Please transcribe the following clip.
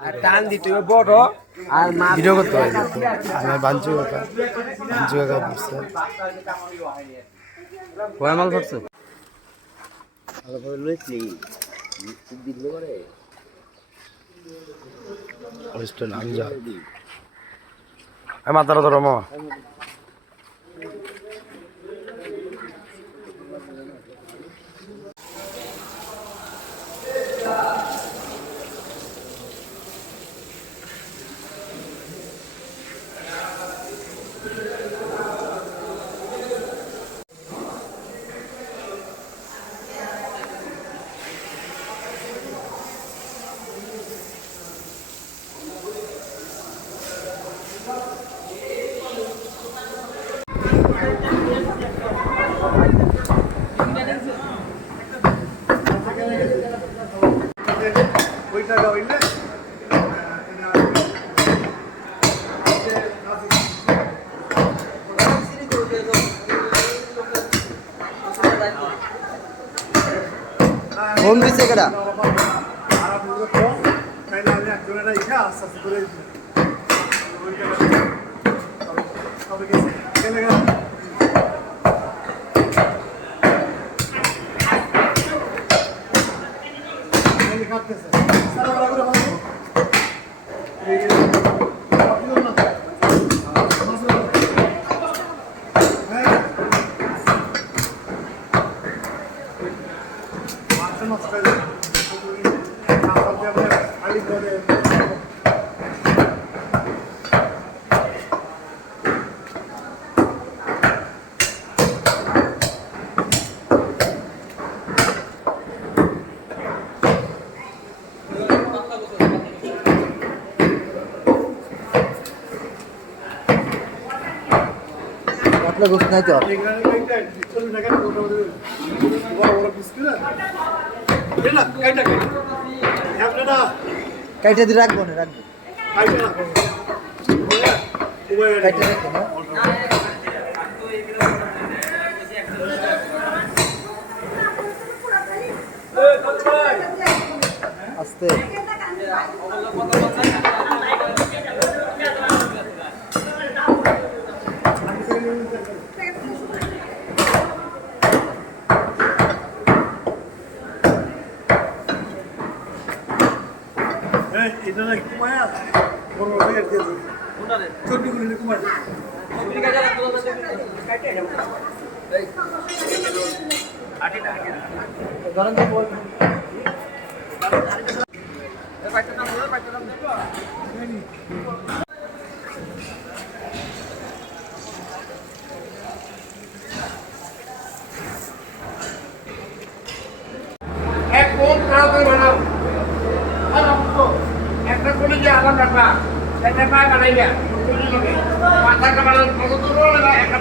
আর টান দিতে হবে বড় আর মাছ ভিডিও করতে হয় আমার বাঞ্চু কাকা পড়ছে কয় মাল পড়ছে মাথাটা ধরো মামা ফোন দিছে কেডা আপনার গোস নাই তো কাইটা দিয়ে রাখবো না রাখবো কাইটা রাখবো না আস্তে এটা না কুমায়া বড় বড় এর দিয়ে কোনটারে চর্বি গুলো কুমায়া চর্বি কাজা লাগলো কাটে এই আটিটা ধরেন তো বল এ পাইতে না এক কোন খারাপ করে বানাও একটা করে যে আলাদা রাখবা একটা পায় বানাইয়া মাথাটা বানাও কত দূর একটা